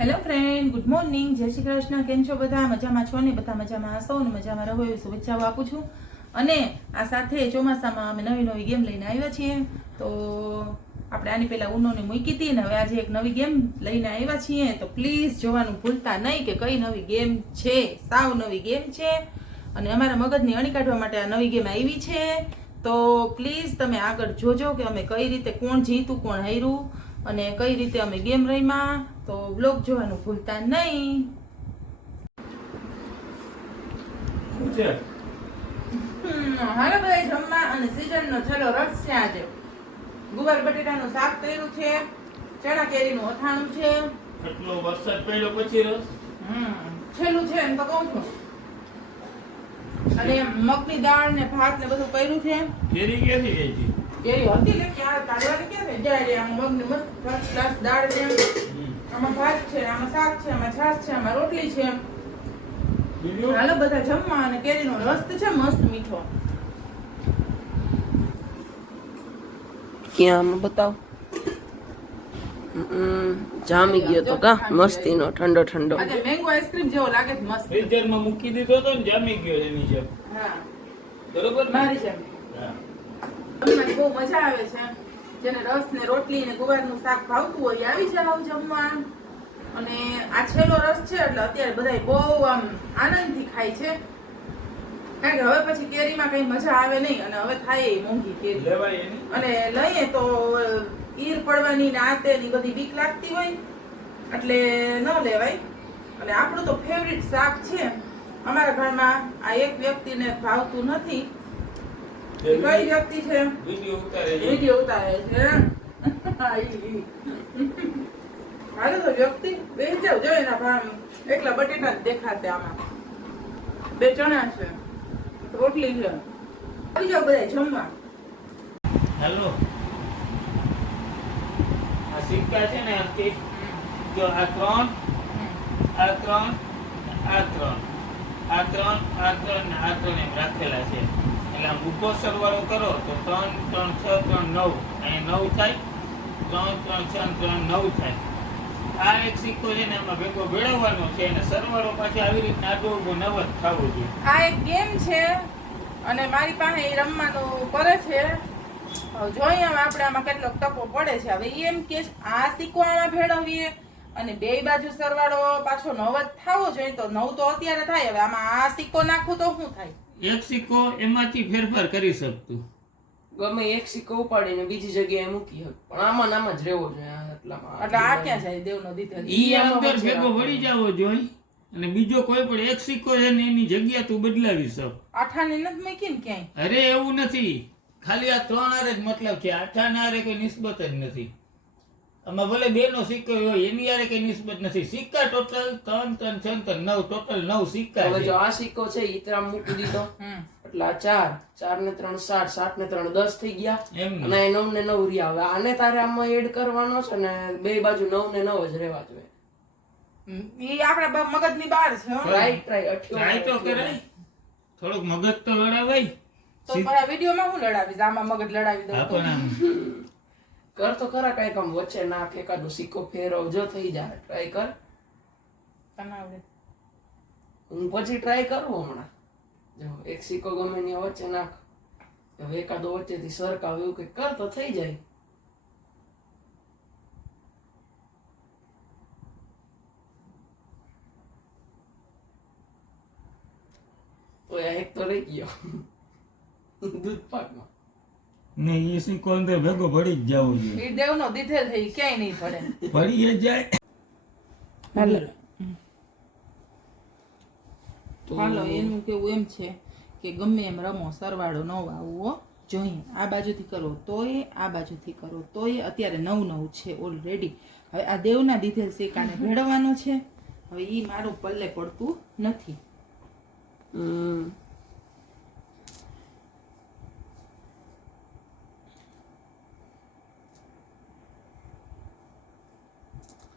Hello friend, good morning, જય શ્રી કૃષ્ણ. કેમ છો બધા? મજામાં છો ને? બધા મજામાં હશો ને મજામાં રહો એવી શુભેચ્છાઓ આપું છું. અને આ સાથે ચોમાસામાં અમે નવી નવી ગેમ લઈને આવ્યા છીએ. તો આપણે આની પહેલાં ઉનોને મૂકી હતી ને હવે આજે એક નવી ગેમ લઈને આવ્યા છીએ. તો પ્લીઝ જોવાનું ભૂલતા નહીં કે કઈ નવી ગેમ છે. સાવ નવી ગેમ છે અને અમારા મગજની અણી કાઢવા માટે આ નવી ગેમ આવી છે. તો પ્લીઝ તમે આગળ જોજો કે અમે કઈ રીતે, કોણ જીતું કોણ હાર્યું અને કઈ રીતે અમે ગેમ રમ્યા. તો બ્લોગ જોવાનું ભૂલતા નહીં. હાલો બધા જમવા અને સીઝનનો છેલ્લો રસ છે. આજે ગુવાર બટેટાનું શાક કર્યું છે, ચણા કેરીનું અથાણું છે. આટલો વરસાદ પડ્યો પછી રસ છેલ્લું છે એમ તો કહું છું. અને મગની દાળ ને ભાત ને બધું કર્યું છે. કેરી ક્યાંથી ગઈ હતી? કેરી હતી ને ક્યાં કાઢવાની ક્યાં છે? જાય આમ મગની મસ્ત ફર્સ્ટ ક્લાસ દાળ છે, આમાં ભાત છે, આમાં શાક છે, આમાં છાશ છે, આમાં રોટલી છે. બીજું હાલો બધા જમવા. અને કેરીનો રસ છે મસ્ત મીઠો. ક્યાં બતાવ. જામી ગયો તો કા મસ્તીનો ઠંડો ઠંડો. આજે મેંગો આઈસ્ક્રીમ જેવો લાગે છે મસ્ત. ફ્રીઝરમાં મૂકી દીધો તો ને જામી ગયો એની જેમ. હા બરોબર ને? મારી જેમ. હા. મને બહુ મજા આવે છે. જેને રસ ને રોટલી ને ગુવારનું શાક ભાવતું હોય એ આવી જાવ જમવા. અને આ છેલ્લો રસ છે એટલે અત્યારે બધા બહુ આમ આનંદથી ખાય છે. કારણ કે હવે પછી કેરીમાં કઈ મજા આવે નહીં અને હવે થાય એ મોંઘી કેરી. લેવાય એની? અને લઈએ તો ઈર પડવાની ને આ તે ની બધી બીક લાગતી હોય એટલે ન લેવાય. અને આપણું તો ફેવરિટ શાક છે અમારા ઘરમાં. આ એક વ્યક્તિને ભાવતું નથી. કઈ વ્યક્તિ છે? વિડિયો ઉતારે છે. વિડિયો ઉતારે છે. હાલો તો વ્યક્તિ બેસી જાવ. જો એના ભાવ એકલા બટેટા જ દેખાશે. આમાં બે ચણા છે, રોટલી છે. આવી જાવ બધા જમવા. હાલો. આ સિક્કા છે ને આથી જો આ ત્રણ, આ ત્રણ, આ ત્રણ, આ ત્રણ, આ ત્રણ ને આ ત્રણ એમ રાખેલા છે. એટલે આમ ઊભો સરવાળો કરો તો 3 3 6 3 9 અહીં 9 થાય. 3 3 6 3 9 થાય. આ એક સિક્કો છે ને આમાં ભેગો ભેળવવાનો છે અને સરવાળો પાછો આવી રીતના આડો ઊભો 9 જ થવો જોઈએ. આ એક ગેમ છે અને મારી પાસે એ રમવાનું કરે છે. હવે જોઈએ હવે આપણે આમાં કેટલો ટકો પડે છે. હવે એમ કે આ સિક્કો આમાં ભેળવીએ અને બે બાજુ સરવાળો પાછો 9 જ થવો જોઈએ. તો 9 તો અત્યારે થાય. હવે આમાં આ સિક્કો નાખું તો શું થાય? એક સિક્કો એમાંથી ફેરફાર કરી શકતું. ગમે એક સિક્કો ઉપાડીને બીજી જગ્યાએ મૂકી હક પણ આમાં નામ જ રહેવો જોઈએ. એટલામાં એટલે આ ક્યાં જાય? દેવનો દીધેલ ઈ અંદર ભેગો વળી જાવો જોઈએ અને બીજો કોઈ પણ એક સિક્કો છે ને એની જગ્યા તું બદલાવી શક. આઠાની નથી મૂકી ને ક્યાંય? અરે એવું નથી. ખાલી આ 3 હારે જ મતલબ છે. 8 હારે કોઈ નિસ્બત જ નથી. આમાં ભલે 2 નો સિક્કો હોય એની હારે કઈ નિસ્બત નથી. સિક્કા ટોટલ 3 3 6 9 ટોટલ 9 સિક્કા હવે છે. જો આ સિક્કો છે ઈ ત્રામ મૂકી દીધો એટલે આ 4 ને 3 7 7 ને 3 10 થઈ ગયા. એમ અને આ 9 ને 9 રહ્યા. હવે આને તારે આમાં એડ કરવાનો છે ને બે બાજુ 9 ને 9 જ રહેવા જોઈએ. ઈ આપણા મગજની બહાર છે. હો. ટ્રાય ટ્રાય તો કરાય. થોડુંક મગજ તો લડાવાય. તો મારા વિડીયોમાં હું લડાવીશ? આમાં મગજ લડાવી દઉં હા તો? પણ આમ કર તો ખરા કઈક આમ વચ્ચે નાખ એકાદો સિક્કો ફેરવ જો થઈ જાય. ટ્રાય કર. તને આવડે? હું પછી ટ્રાય કરું હમણાં. જો એક સિક્કો ગમે ની વચ્ચે નાખ. હવે એકાદો વચ્ચેથી સરકાવ એવું કઈક કર તો થઈ જાય. તો એક તો રહી ગયો દૂધ પાકમાં. ને ઈ સિક્કો અંદર ભેગો ભળી જ જવો જોઈએ. ઈ દેવનો દીધેલ છે. ઈ ક્યાંય નહીં પડે. ભળી જ જાય. હાલો એનું કેવું એમ છે કે ગમે એમ રમો, સરવાળો 9 આવવો જોઈએ. આ બાજુથી કરો તોય, આ બાજુથી કરો તોય. અત્યારે 9 9 છે ઓલરેડી. હવે આ દેવના દીધેલ સિક્કાને ભેળવવાનો છે. હવે ઈ મારું પલ્લે પડતું નથી.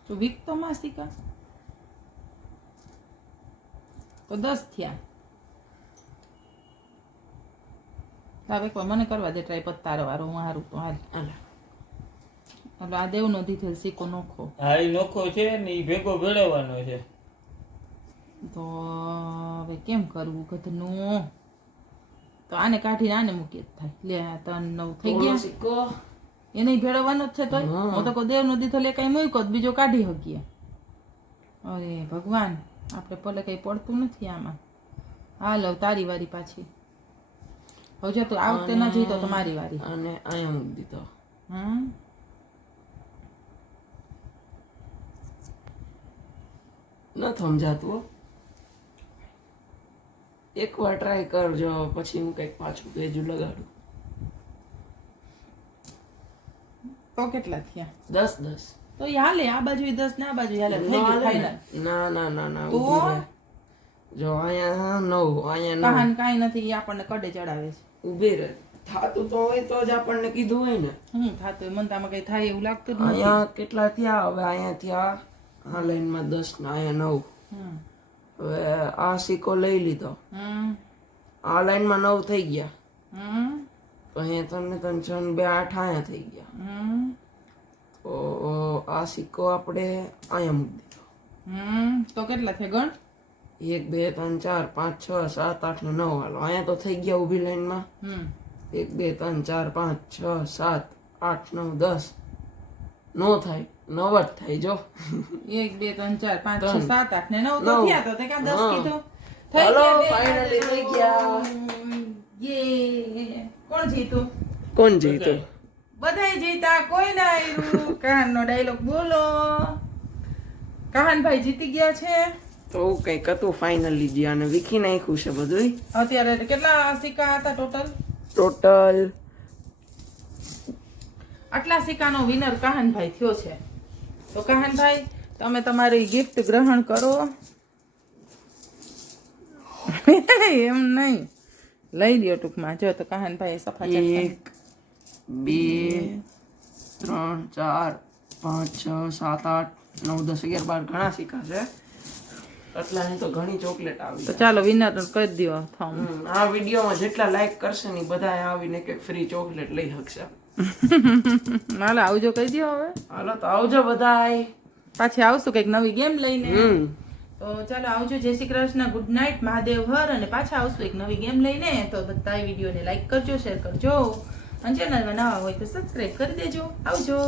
તો વીક તો માં સિક્કા તો 10 થયા. હવે કોઈ મને કરવા દે ટ્રાય. પત્તાર વાળો હું હારું તો હાલ. એટલે આ દેવનો દીધેલ સિક્કો નોખો. હા એ નોખો છે ને એ ભેગો ભેળવવાનો છે. તો હવે કેમ કરવું ગધનું? તો આને કાઢીને આને મૂકી જ થાય. લે આ 3 9 થઈ ઓલો ગયા. સિક્કો એને ભેળવવાનો જ છે તોય હા. હું તો કોઈ દેવનો દીધો લે કઈ મૂક્યો તો બીજો કાઢી શકીએ. અરે ભગવાન, આપણે ભલે કઈ પડતું નથી આમાં. હાલ હવે તારી વારી પાછી. હવે જો તું આ વખતે ન જઈ તો તમારી વારી. અને અહીંયા મૂકી દીધો. હમ ન સમજાતું હો. એકવાર ટ્રાય કરજો પછી હું કઈક પાછું પેજું લગાડું. તો કેટલા થયા? 10 10 તો ઈ હાલે, આ બાજુ 10 ને આ બાજુ હાલે. થઈ ગયું final. ના ના ના ના તો? ઊભી રહે. જો અહીંયા 9 અહીંયા 9 કહાન કાંઈ નથી, ઈ આપણને કડે ચડાવે છે. ઊભી રહે. થાતું તો હોય તો જ આપણને કીધું હોય ને. થાતું હોય. મને તો આમાં કઈ થાય એવું લાગતું જ નથી. અહીંયા કેટલા થયા? હવે અહીંયા થયા આ લાઈનમાં 10 ને અહીંયા 9. હમ. હવે આ સિક્કો લઈ લીધો. હમ. આ લાઈનમાં 9 થઈ ગયા. હમ. તો અહીંયા તમને 3 6 2 8 અહીંયા થઈ ગયા. હમ. તો આ સિક્કો આપણે અહીંયા મૂકી દીધો. તો કેટલા થયા ગણ? 1 2 3 4 5 6 7 8 ને 9 હાલો અહીંયા તો થઈ ગયા ઊભી લાઈનમાં. 1 2 3 4 5 6 7 8 9 10 નો થાય 9 જ થાય જો. 1 2 3 4 5 6 7 8 ને 9 તો થયા. તો તે કા 10 હા. કીધું? હાલો, ગયા, finally થઈ ગયા. યે! કોણ જીતું? કોણ જીતો? બધાય જીતા, કોઈ ના આવ્યું. કહાનનો ડાયલોગ બોલો. કહાનભાઈ જીતી ગયા છે. તો કઈક હતું ફાઇનલી જે આને વિખી નાખ્યું છે બધું. અત્યારે કેટલા સિક્કા હતા ટોટલ? ટોટલ આટલા સિક્કાનો વિનર કહાનભાઈ થયો છે. તો કહાનભાઈ, તમે તમારી ગિફ્ટ ગ્રહણ કરો. એમ નહીં, લઈ લ્યો ટૂંકમાં. જો તો કહાનભાઈ સફાચક 1 2 3 4 5 6 7 8 9 10 11 12 ઘણા સિક્કા છે. એટલાની તો ઘણી ચોકલેટ આવી. તો ચાલો વિનર કરી દો થમ. આ વિડીયોમાં જેટલા લાઈક કરશે ને બધા આવીને કંઈક ફ્રી ચોકલેટ લઈ શકશે. હાલો આવજો કહી દો હવે. હાલો તો આવજો બધાય. પાછી આવશું કંઈક નવી ગેમ લઈને. તો ચાલો આવજો. જય શ્રી કૃષ્ણ, ગુડ નાઇટ, મહાદેવ હર. અને પાછા આવશું એક નવી ગેમ લઈને. તો બધા વિડીયોને લાઈક કરજો, શેર કરજો અને ચેનલમાં નવા હોય તો સબસ્ક્રાઈબ કરી દેજો. આવજો.